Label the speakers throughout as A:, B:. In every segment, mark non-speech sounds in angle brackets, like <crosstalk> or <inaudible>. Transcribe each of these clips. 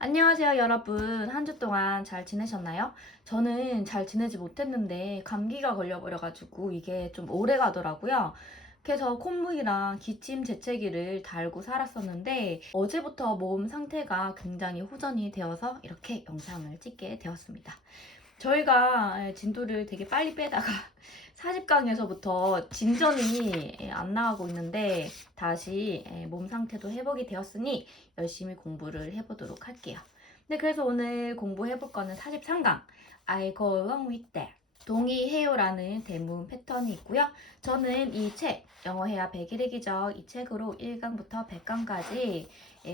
A: 안녕하세요, 여러분. 한 주 동안 잘 지내셨나요? 저는 잘 지내지 못했는데 감기가 걸려버려가지고 이게 좀 오래 가더라고요. 그래서 콧물이랑 기침 재채기를 달고 살았었는데 어제부터 몸 상태가 굉장히 호전이 되어서 이렇게 영상을 찍게 되었습니다. 저희가 진도를 되게 빨리 빼다가 40강에서부터 진전이 안 나가고 있는데 다시 몸 상태도 회복이 되었으니 열심히 공부를 해보도록 할게요. 네, 그래서 오늘 공부해볼 거는 43강 I go along with that 동의해요라는 대문 패턴이 있고요. 저는 이 책, 영어 해야 100일의 기적 이 책으로 1강부터 100강까지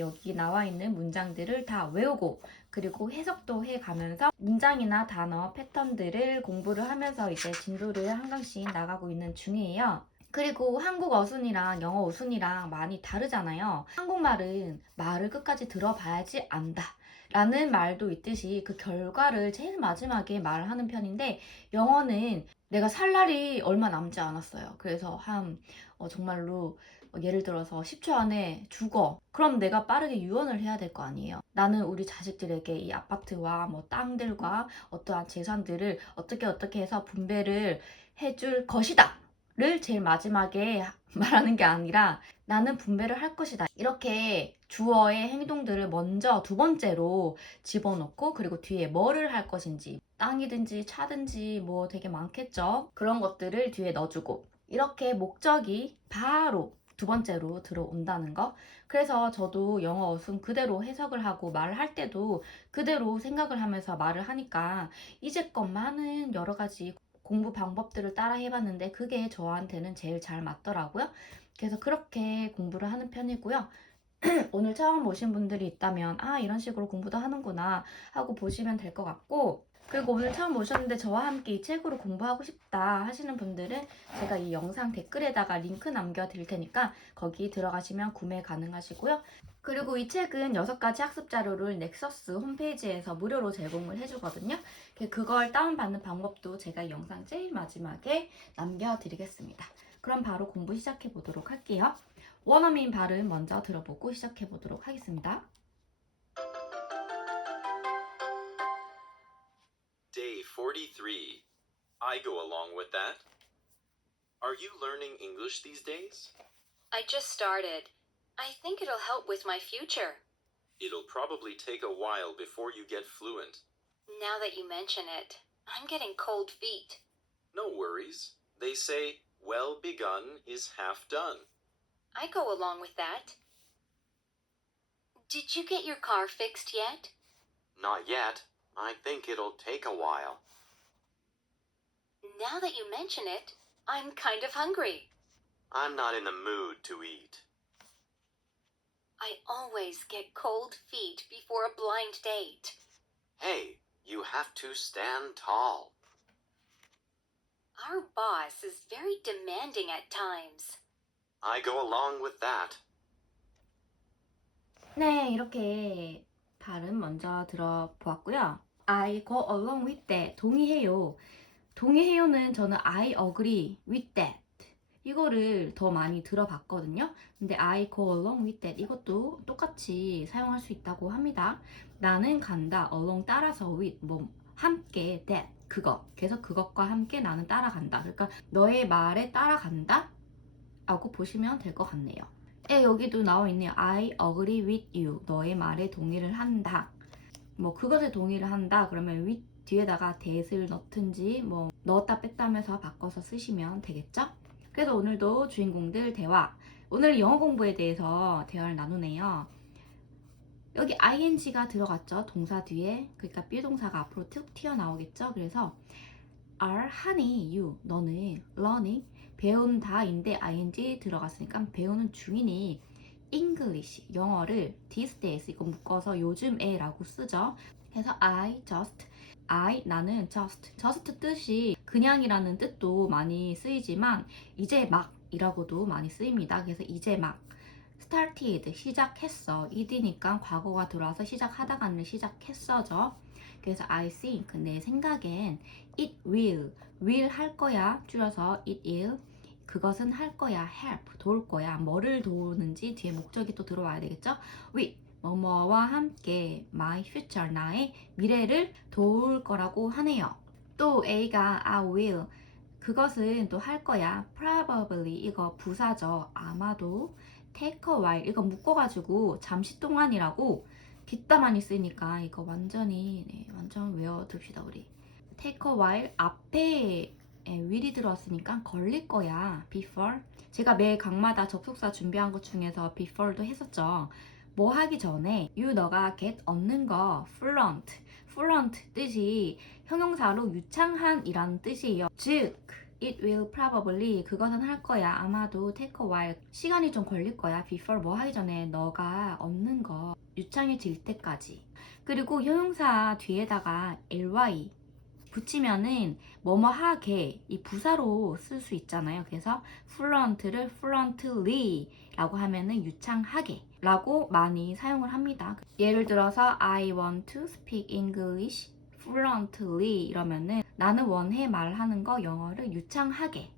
A: 여기 나와 있는 문장들을 다 외우고 그리고 해석도 해가면서 문장이나 단어, 패턴들을 공부를 하면서 이제 진도를 한 강씩 나가고 있는 중이에요. 그리고 한국 어순이랑 영어 어순이랑 많이 다르잖아요. 한국말은 말을 끝까지 들어봐야지 안다. 라는 말도 있듯이 그 결과를 제일 마지막에 말하는 편인데 영어는 내가 살 날이 얼마 남지 않았어요. 그래서 한 어, 정말로 예를 들어서 10초 안에 죽어. 그럼 내가 빠르게 유언을 해야 될 거 아니에요. 나는 우리 자식들에게 이 아파트와 뭐 땅들과 어떠한 재산들을 어떻게 어떻게 해서 분배를 해줄 것이다. 를 제일 마지막에 <laughs> 말하는 게 아니라 나는 분배를 할 것이다. 이렇게 주어의 행동들을 먼저 두 번째로 집어넣고 그리고 뒤에 뭐를 할 것인지 땅이든지 차든지 뭐 되게 많겠죠. 그런 것들을 뒤에 넣어주고 이렇게 목적이 바로 두 번째로 들어온다는 거. 그래서 저도 영어 어순 그대로 해석을 하고 말을 할 때도 그대로 생각을 하면서 말을 하니까 이제껏 많은 여러 가지 공부 방법들을 따라 해봤는데 그게 저한테는 제일 잘 맞더라고요. 그래서 그렇게 공부를 하는 편이고요. <clears throat> 오늘 처음 오신 분들이 있다면 아 이런 식으로 공부도 하는구나 하고 보시면 될 것 같고 그리고 오늘 처음 오셨는데 저와 함께 이 책으로 공부하고 싶다 하시는 분들은 제가 이 영상 댓글에다가 링크 남겨드릴 테니까 거기 들어가시면 구매 가능하시고요. 그리고 이 책은 6가지 학습 자료를 넥서스 홈페이지에서 무료로 제공을 해주거든요. 그걸 다운받는 방법도 제가 이 영상 제일 마지막에 남겨드리겠습니다. 그럼 바로 공부 시작해 보도록 할게요. 원어민 발음 먼저 들어보고 시작해 보도록 하겠습니다.
B: Go along with that. Are you learning English these days?
C: I just started. I think it'll help with my future.
B: It'll probably take a while before you get fluent.
C: Now that you mention it, I'm getting cold feet.
B: No worries. They say, well begun is half done.
C: I go along with that. Did you get your car fixed yet?
B: Not yet. I think it'll take a while.
C: Now that you mention it, I'm kind of hungry.
B: I'm not in the mood to eat.
C: I always get cold feet before a blind date.
B: Hey, you have to stand tall.
C: Our boss is very demanding at times.
B: I go along with that.
A: 네, 이렇게 발음 먼저 들어보았고요. I go along with that. 동의해요. 동의해요는 저는 I agree with that. 이거를 더 많이 들어봤거든요. 근데 I go along with that 이것도 똑같이 사용할 수 있다고 합니다. 나는 간다. along 따라서 with 뭐 함께 that 그거. 그래서 그것과 함께 나는 따라간다. 그러니까 너의 말에 따라간다. 라고 보시면 될 것 같네요. 에 여기도 나와 있네요. I agree with you. 너의 말에 동의를 한다. 뭐 그것에 동의를 한다. 그러면 with 뒤에다가 that을 넣든지 뭐 넣었다 뺐다 하면서 바꿔서 쓰시면 되겠죠? 그래서 오늘도 주인공들 대화. 오늘 영어 공부에 대해서 대화를 나누네요. 여기 ing가 들어갔죠. 동사 뒤에. 그러니까 비동사가 앞으로 툭 튀어나오겠죠. 그래서 are 하니 you 너는 learning 배운다인데 ing 들어갔으니까 배우는 중이니 English 영어를 these days 이거 묶어서 요즘에라고 쓰죠. 그래서 I just I 나는 just. just 뜻이 그냥이라는 뜻도 많이 쓰이지만 이제 막이라고도 많이 쓰입니다. 그래서 이제 막 started 시작했어. id니까 과거가 들어와서 시작하다가는 시작했어죠. 그래서 I think 내 생각엔 it will will 할 거야. 줄여서 it will 그것은 할 거야. help 도울 거야. 뭐를 도우는지 뒤에 목적이 또 들어와야 되겠죠? with 뭐뭐와 함께 my future 나의 미래를 도울 거라고 하네요. 또 A가 I will 그것은 또 할 거야. probably 이거 부사죠. 아마도 take a while 이거 묶어가지고 잠시 동안이라고 뒷담화니 쓰니까 이거 완전히 네, 완전 외워둡시다 우리. take a while 앞에 에, will이 들어왔으니까 걸릴 거야. before 제가 매 강마다 접속사 준비한 것 중에서 before도 했었죠. 뭐 하기 전에 you 너가 get 얻는 거 fluent fluent 뜻이 형용사로 유창한이라는 뜻이에요. 즉 it will probably 그것은 할 거야. 아마도 take a while. 시간이 좀 걸릴 거야. before 뭐 하기 전에 너가 얻는 거 유창해질 때까지. 그리고 형용사 뒤에다가 ly 붙이면은 뭐뭐 하게 이 부사로 쓸 수 있잖아요. 그래서 fluent를 fluently 라고 하면은 유창하게 라고 많이 사용을 합니다 예를 들어서 I want to speak English fluently 이러면은 나는 원해 말하는 거 영어를 유창하게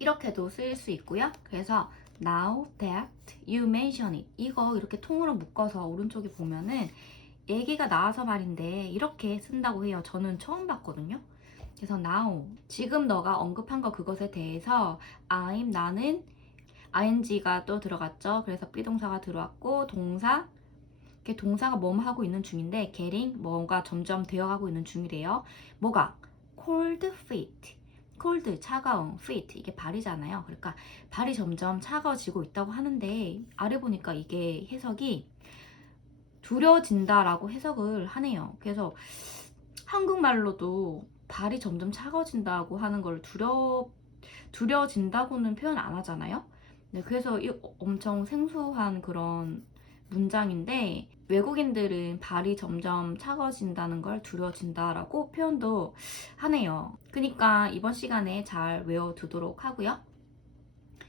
A: 이렇게도 쓰일 수 있고요. 그래서 now that you mention it 이거 이렇게 통으로 묶어서 오른쪽에 보면은 얘기가 나와서 말인데 이렇게 쓴다고 해요. 저는 처음 봤거든요. 그래서 now 지금 너가 언급한 거 그것에 대해서 I'm 나는 ing가 또 들어갔죠. 그래서 비동사가 들어왔고 동사 이렇게 동사가 뭐뭐 하고 있는 중인데 getting 뭔가 점점 되어가고 있는 중이래요. 뭐가 cold feet cold 차가운 feet 이게 발이잖아요. 그러니까 발이 점점 차가워지고 있다고 하는데 아래 보니까 이게 해석이 두려워진다라고 해석을 하네요. 그래서 한국말로도 발이 점점 차가워진다고 하는 걸 두려 두려워진다고는 표현 안 하잖아요. 네, 그래서 이 엄청 생소한 그런 문장인데 외국인들은 발이 점점 차가워진다는 걸 두려워진다라고 표현도 하네요. 그러니까 이번 시간에 잘 외워두도록 하고요.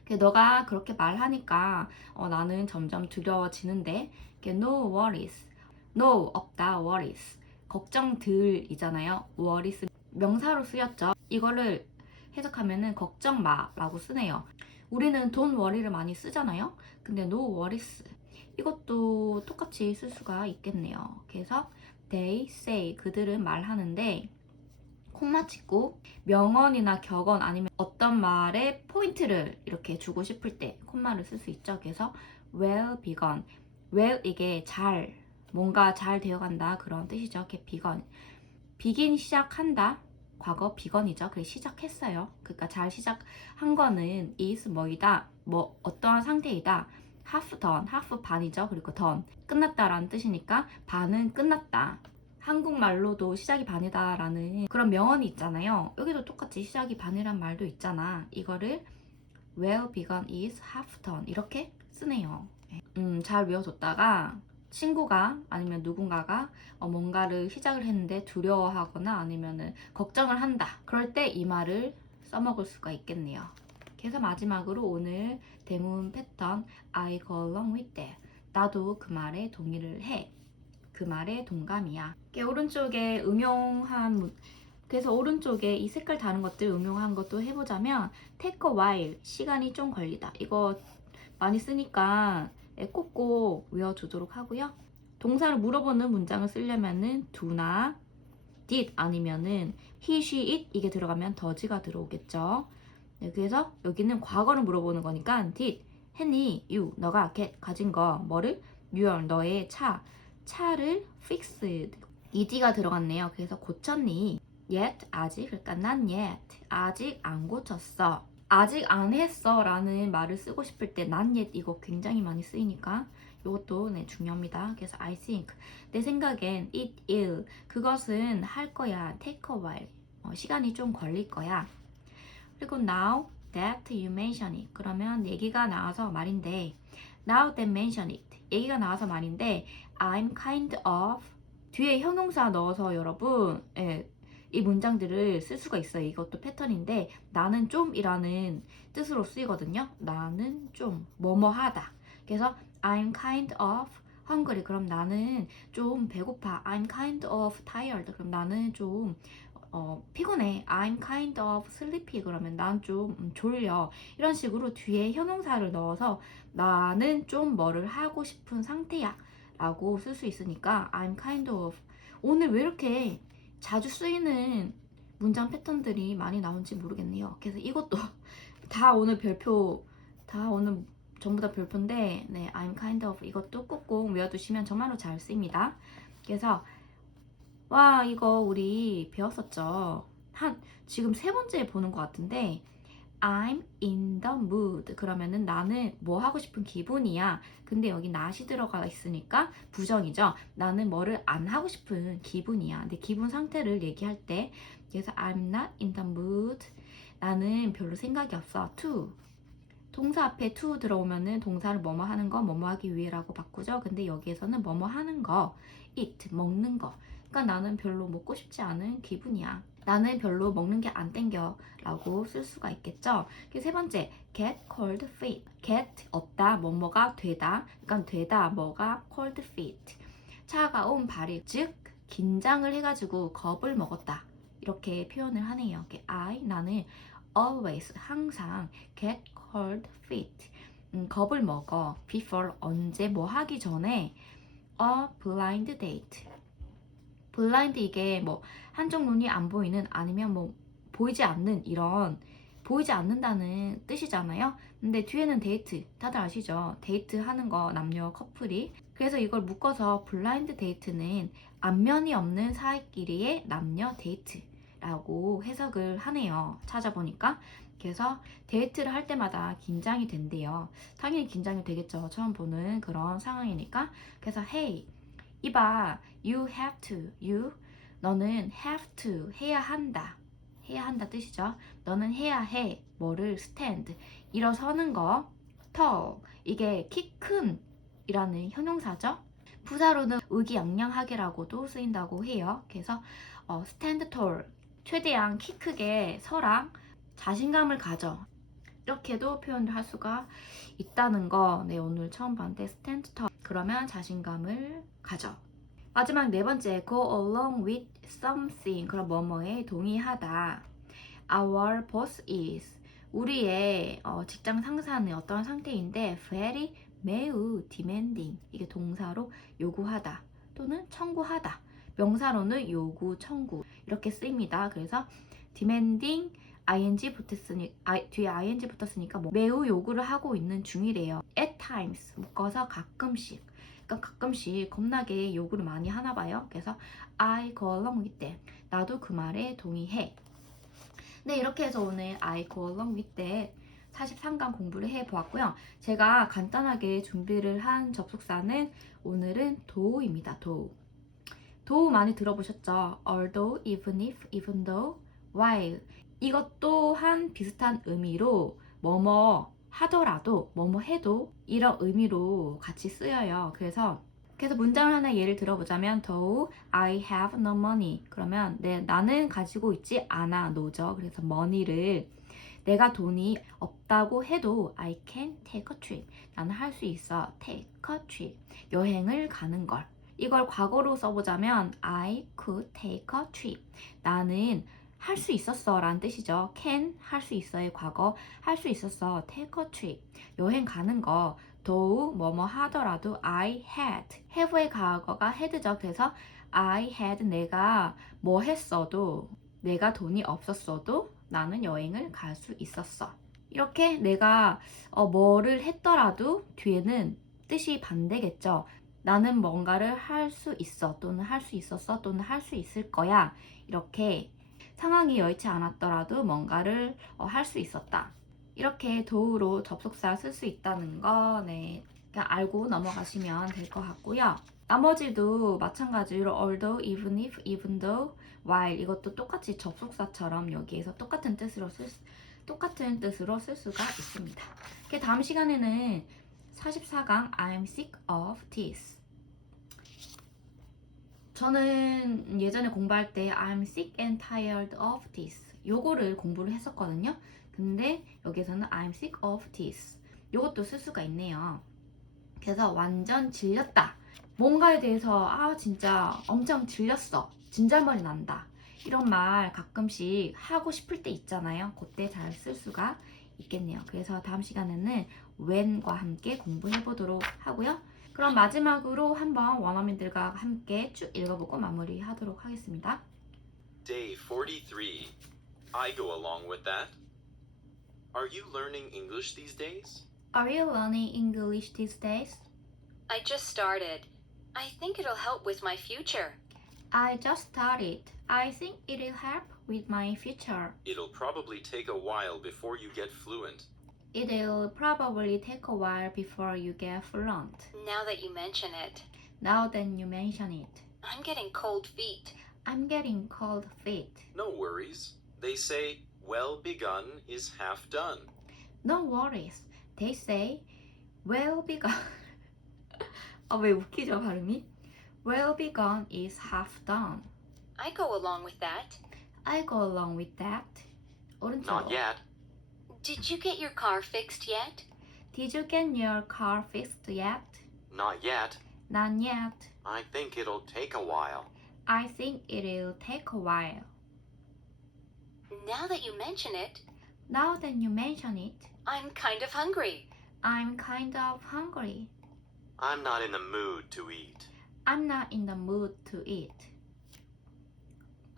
A: 그 너가 그렇게 말하니까 어, 나는 점점 두려워지는데 no worries, no 없다 worries 걱정들이잖아요. worries 명사로 쓰였죠. 이거를 해석하면은 걱정 마라고 쓰네요. 우리는 don't worry를 많이 쓰잖아요. 근데 no worries 이것도 똑같이 쓸 수가 있겠네요. 그래서 they say 그들은 말하는데 콤마 찍고 명언이나 격언 아니면 어떤 말에 포인트를 이렇게 주고 싶을 때 콤마를 쓸 수 있죠. 그래서 well begun, well 이게 잘 뭔가 잘 되어간다 그런 뜻이죠. 이렇게 begun, begin 시작한다. 과거 비건이죠. 그래 시작했어요. 그러니까 잘 시작한 거는 is 뭐이다, 뭐 어떠한 상태이다. half done, half 반이죠. 그리고 done 끝났다라는 뜻이니까 반은 끝났다. 한국말로도 시작이 반이다라는 그런 명언이 있잖아요. 여기도 똑같이 시작이 반이란 말도 있잖아. 이거를 well begun is half done 이렇게 쓰네요. 음, 잘 외워뒀다가 친구가 아니면 누군가가 어, 뭔가를 시작을 했는데 두려워하거나 아니면은 걱정을 한다. 그럴 때 이 말을 써먹을 수가 있겠네요. 그래서 마지막으로 오늘 대문 패턴 I go along with that. 나도 그 말에 동의를 해. 그 말에 동감이야. 오른쪽에 응용한 문- 그래서 오른쪽에 이 색깔 다른 것들 응용한 것도 해보자면 take a while 시간이 좀 걸리다. 이거 많이 쓰니까 예, 꼭꼭 외워두도록 하고요. 동사를 물어보는 문장을 쓰려면은 do나 did 아니면은 he, she, it 이게 들어가면 더지가 들어오겠죠. 네, 그래서 여기는 과거를 물어보는 거니까 did 했니 you 너가 get 가진 거 뭐를 your 너의 차 차를 fixed ed가 들어갔네요. 그래서 고쳤니 yet 아직 그러니까 난 yet 아직 안 고쳤어. 아직 안 했어 라는 말을 쓰고 싶을 때난 yet 이거 굉장히 많이 쓰이니까 이것도 네, 중요합니다. 그래서 I think 내 생각엔 it will 그것은 할 거야 take a while 어, 시간이 좀 걸릴 거야. 그리고 now that you mention it 그러면 얘기가 나와서 말인데 now that mention it 얘기가 나와서 말인데 I'm kind of 뒤에 형용사 넣어서 여러분 예, 이 문장들을 쓸 수가 있어요. 이것도 패턴인데 나는 좀이라는 뜻으로 쓰이거든요. 나는 좀 뭐뭐 하다. 그래서 I'm kind of hungry. 그럼 나는 좀 배고파. I'm kind of tired. 그럼 나는 좀 어, 피곤해. I'm kind of sleepy. 그러면 난좀 음, 졸려. 이런 식으로 뒤에 형용사를 넣어서 나는 좀 뭐를 하고 싶은 상태야. 라고 쓸 수 있으니까 I'm kind of 오늘 왜 이렇게 자주 쓰이는 문장 패턴들이 많이 나온지 모르겠네요. 그래서 이것도 <laughs> 다 오늘 별표 다 오늘 전부 다 별표인데 네 I'm kind of 이것도 꾹꾹 외워두시면 정말로 잘 쓰입니다. 그래서 와 이거 우리 배웠었죠. 한 지금 세 번째 보는 것 같은데 I'm in the mood 그러면은 나는 뭐 하고 싶은 기분이야. 근데 여기 not이 들어가 있으니까 부정이죠. 나는 뭐를 안 하고 싶은 기분이야. 근데 기분 상태를 얘기할 때 그래서 I'm not in the mood 나는 별로 생각이 없어. to 동사 앞에 to 들어오면은 동사를 뭐뭐 하는 거 뭐뭐 하기 위해라고 바꾸죠. 근데 여기에서는 뭐뭐 하는 거 eat 먹는 거. 그러니까 나는 별로 먹고 싶지 않은 기분이야. 나는 별로 먹는 게 안 땡겨 라고 쓸 수가 있겠죠. 그세 번째, get cold feet. get 얻다, 뭐뭐가 되다. 그러니까 되다, 뭐가 cold feet. 차가운 발이 즉 긴장을 해가지고 겁을 먹었다. 이렇게 표현을 하네요. I 나는 always 항상 get cold feet. 음, 겁을 먹어. before 언제 뭐 하기 전에 a blind date. 블라인드 이게 뭐 한쪽 눈이 안 보이는 아니면 뭐 보이지 않는 이런 보이지 않는다는 뜻이잖아요. 근데 뒤에는 데이트 다들 아시죠? 데이트 하는 거 남녀 커플이 그래서 이걸 묶어서 블라인드 데이트는 안면이 없는 사이끼리의 남녀 데이트라고 해석을 하네요. 찾아보니까 그래서 데이트를 할 때마다 긴장이 된대요. 당연히 긴장이 되겠죠. 처음 보는 그런 상황이니까. 그래서 hey 이봐 you have to. You. 너는 have to 해야 한다. 해야 한다 뜻이죠. 너는 해야 해. 뭐를 stand. 일어서는 거. tall. 이게 키 큰 이라는 형용사죠. 부사로는 의기양양하게라고도 쓰인다고 해요. 그래서 어, stand tall. 최대한 키 크게 서랑 자신감을 가져. 이렇게도 표현을 할 수가 있다는 거. 네, 오늘 처음 봤는데 stand tall. 그러면 자신감을 가져. 마지막 네 번째, go along with something. 그럼 뭐뭐에 동의하다. Our boss is. 우리의 어, 직장 상사는 어떤 상태인데 very 매우 demanding. 이게 동사로 요구하다 또는 청구하다. 명사로는 요구, 청구 이렇게 쓰입니다. 그래서 demanding ing 붙었으니 아, 뒤에 ing 붙었으니까 뭐 매우 요구를 하고 있는 중이래요. at times 묶어서 가끔씩. 그러니까 가끔씩 겁나게 요구를 많이 하나 봐요. 그래서 I go along with that. 나도 그 말에 동의해. 네, 이렇게 해서 오늘 I go along with that 43강 공부를 해 보았고요. 제가 간단하게 준비를 한 접속사는 오늘은 do입니다. do. do 많이 들어보셨죠? although, even if, even though, while. 이것 또한 비슷한 의미로 뭐뭐 하더라도 뭐뭐 해도 이런 의미로 같이 쓰여요. 그래서 그래서 문장을 하나 예를 들어보자면 though I have no money. 그러면 내 나는 가지고 있지 않아 노죠. 그래서 money를 내가 돈이 없다고 해도 I can take a trip. 나는 할 수 있어. take a trip. 여행을 가는 걸. 이걸 과거로 써보자면 I could take a trip. 나는 할 수 있었어 라는 뜻이죠. can 할 수 있어의 과거 할 수 있었어 take a trip 여행 가는 거 though 뭐뭐 하더라도 I had have의 과거가 had죠. 그래서 I had 내가 뭐 했어도 내가 돈이 없었어도 나는 여행을 갈 수 있었어. 이렇게 내가 어, 뭐를 했더라도 뒤에는 뜻이 반대겠죠. 나는 뭔가를 할 수 있어 또는 할 수 있었어 또는 할 수 있을 거야. 이렇게 상황이 여의치 않았더라도 뭔가를 어, 할수 있었다. 이렇게 도우로 접속사 쓸 수 있다는 거, 네, 그냥 알고 넘어가시면 될 것 같고요. 나머지도 마찬가지로 although, even if, even though, while 이것도 똑같이 접속사처럼 여기에서 똑같은 뜻으로 쓸 수, 똑같은 뜻으로 쓸 수가 있습니다. 그 다음 시간에는 44강 I'm sick of this. 저는 예전에 공부할 때 I'm sick and tired of this 요거를 공부를 했었거든요. 근데 여기서는 I'm sick of this 요것도 쓸 수가 있네요. 그래서 완전 질렸다. 뭔가에 대해서 아 진짜 엄청 질렸어. 진절머리 난다. 이런 말 가끔씩 하고 싶을 때 있잖아요. 그때 잘 쓸 수가 있겠네요. 그래서 다음 시간에는 when과 함께 공부해 보도록 하고요. 그럼 마지막으로 한번 원어민들과 함께 쭉 읽어보고 마무리하도록 하겠습니다.
B: Day 43. I go along with that. Are you learning English these days?
A: Are you learning English these days?
C: I just started. I think it'll help with my future.
A: I just started. I think it'll help with my future.
B: It'll probably take a while before you get fluent.
A: It'll probably take a while before you get fluent.
C: Now that you mention it,
A: Now that you mention it,
C: I'm getting cold feet.
A: I'm getting cold feet.
B: No worries. They say, well begun is half done.
A: No worries. They say, well begun. 아, 왜 웃기죠, 발음이? Well begun is half done.
C: I go along with that.
A: I go along with that. 오른쪽.
B: Not yet.
C: Did you get your car fixed yet?
A: Did you get your car fixed yet?
B: Not yet.
A: Not yet.
B: I think it'll take a while.
A: I think it'll take a while.
C: Now that you mention it,
A: Now that you mention it,
C: I'm kind of hungry.
A: I'm kind of hungry.
B: I'm not in the mood to eat.
A: I'm not in the mood to eat.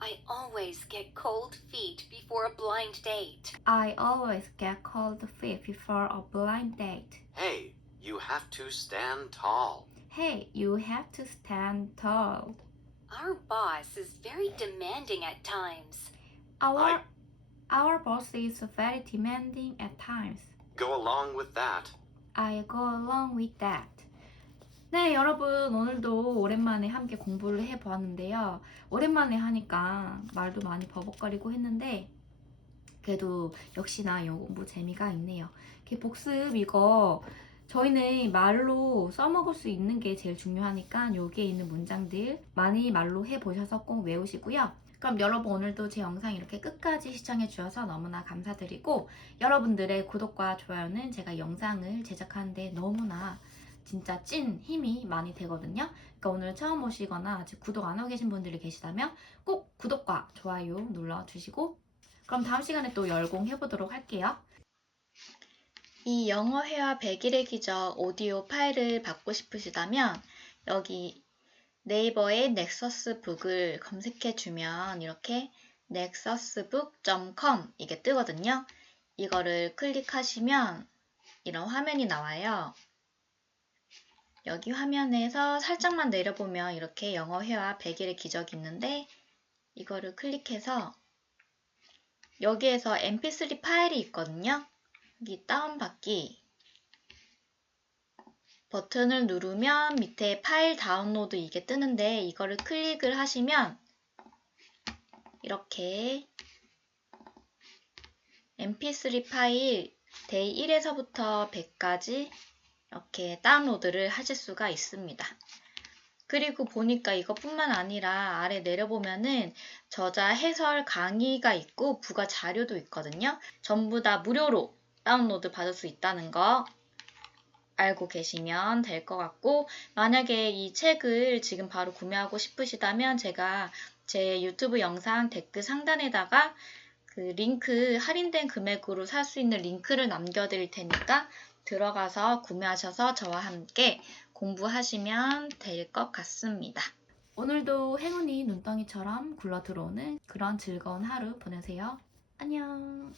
C: I always get cold feet before a blind date.
A: I always get cold feet before a blind date.
B: Hey, you have to stand tall.
A: Hey, you have to stand tall.
C: Our boss is very demanding at times.
A: Our
B: I-
A: our boss is very demanding at times.
B: Go along with that.
A: I go along with that. 네, 여러분 오늘도 오랜만에 함께 공부를 해보았는데요. 오랜만에 하니까 말도 많이 버벅거리고 했는데 그래도 역시나 영어 공부 재미가 있네요. 이렇게 복습 이거 저희는 말로 써먹을 수 있는 게 제일 중요하니까 여기에 있는 문장들 많이 말로 해보셔서 꼭 외우시고요. 그럼 여러분 오늘도 제 영상 이렇게 끝까지 시청해 주셔서 너무나 감사드리고 여러분들의 구독과 좋아요는 제가 영상을 제작하는데 너무나 진짜 찐 힘이 많이 되거든요. 그러니까 오늘 처음 오시거나 아직 구독 안 하고 계신 분들이 계시다면 꼭 구독과 좋아요 눌러주시고 그럼 다음 시간에 또 열공 해보도록 할게요. 이 영어 회화 100일의 기적 오디오 파일을 받고 싶으시다면 여기 네이버에 넥서스 북을 검색해 주면 이렇게 nexusbook.com 이게 뜨거든요. 이거를 클릭하시면 이런 화면이 나와요. 여기 화면에서 살짝만 내려보면 이렇게 영어 회화 100일의 기적이 있는데 이거를 클릭해서 여기에서 mp3 파일이 있거든요. 여기 다운받기 버튼을 누르면 밑에 파일 다운로드 이게 뜨는데 이거를 클릭을 하시면 이렇게 mp3 파일 데이 1에서부터 100까지 이렇게 다운로드를 하실 수가 있습니다. 그리고 보니까 이것뿐만 아니라 아래 내려보면은 저자 해설 강의가 있고 부가 자료도 있거든요. 전부 다 무료로 다운로드 받을 수 있다는 거 알고 계시면 될 것 같고 만약에 이 책을 지금 바로 구매하고 싶으시다면 제가 제 유튜브 영상 댓글 상단에다가 그 링크 할인된 금액으로 살 수 있는 링크를 남겨드릴 테니까 들어가서 구매하셔서 저와 함께 공부하시면 될 것 같습니다. 오늘도 행운이 눈덩이처럼 굴러 들어오는 그런 즐거운 하루 보내세요. 안녕.